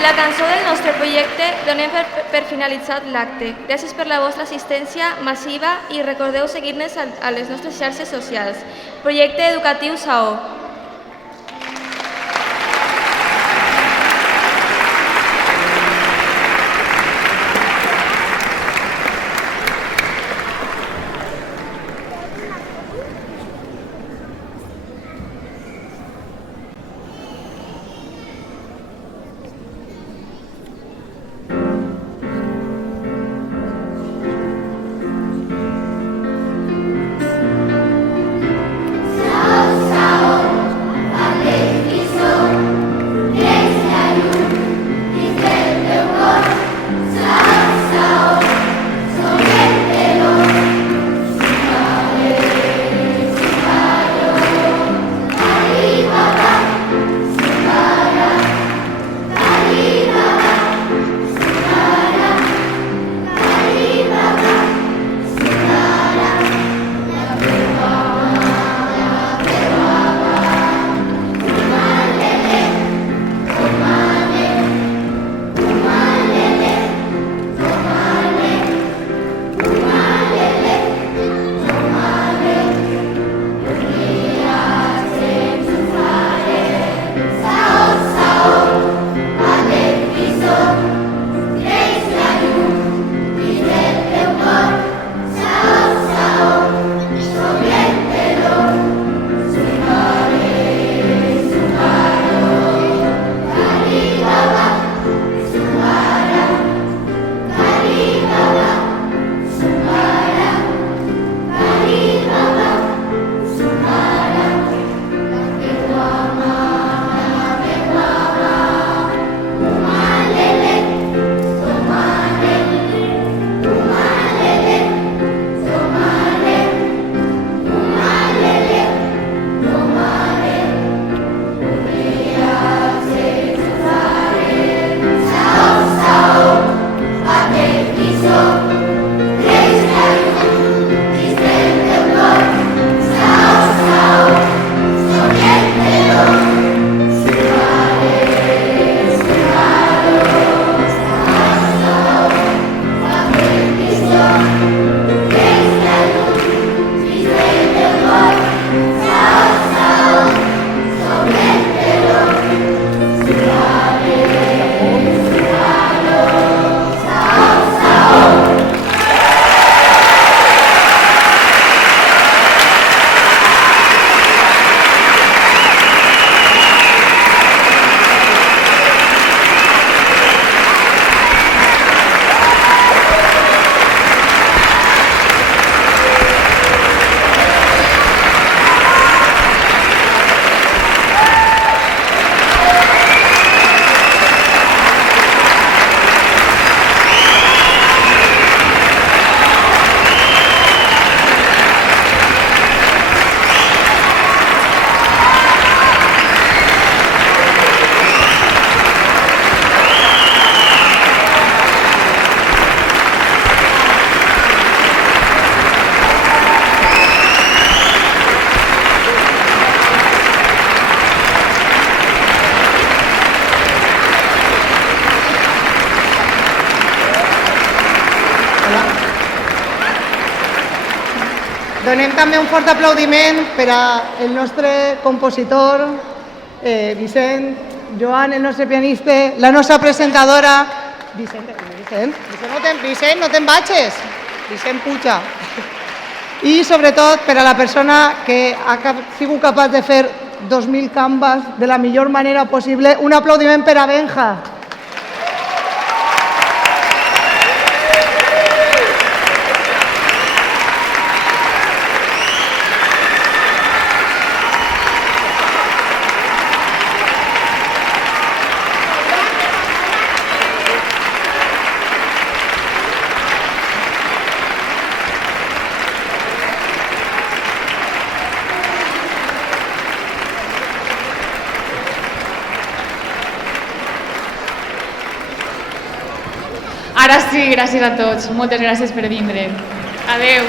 Amb la cançó del nostre projecte donem per finalitzat l'acte. Gràcies per la vostra assistència massiva i recordeu seguir-nos a les nostres xarxes socials. Projecte Educatiu Saó. Donem també un fort aplaudiment per al nostre compositor, Vicent, Joan, el nostre pianista, la nostra presentadora, Vicent, no te'n vagis, Vicent Puig. I sobretot per a la persona que ha sigut capaç de fer 2.000 canvas de la millor manera possible, un aplaudiment per a Benja. Ara sí, gràcies a tots. Moltes gràcies per vindre. Adeu.